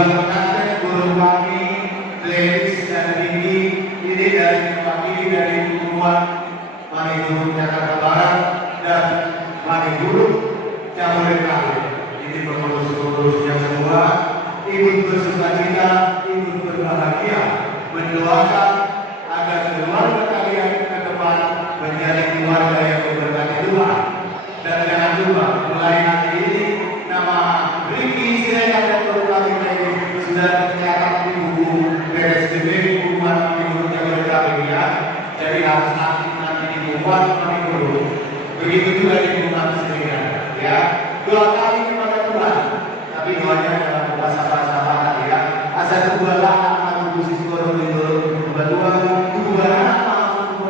Tuhan berkati guru kami, Gladys dan Riki, ini dari kami dari Tuhan Mani Guru Jakarta Barat dan Mani Guru Jabodetabek. Ini pengurus-pengurusnya semua ikut bersukacita, ikut berbahagia, mendoakan agar keluarga kalian ke depan menjadi keluarga yang diberkati Tuhan. Dan jangan lupa mulai hari ini nama Riki Siregar dan guru kami ini sudah tercatat di buku PSDB Bukuan Mani Guru Jabodetabek ya. Jadi harus aktif nanti di Bukuan Mani Guru. Begitu juga di Bukuan Siregar ya. Doa kami kepada Tuhan, tapi doanya dalam bahasa barat ya. Asal dua anak aku sisi guru itu berdua dua anak aku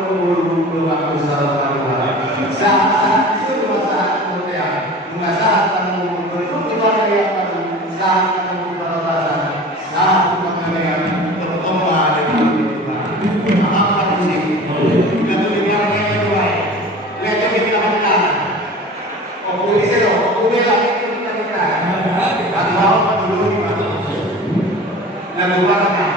dua aku salah saat itu masa kemudian mengasah kamu bentuk keluarga yang baru saat kamu berbalasan saat mengenai bertobat dengan Tuhan apa sih kita dengar mereka dua mereka kita benar oh bisa loh bela kita kita atau dulu dan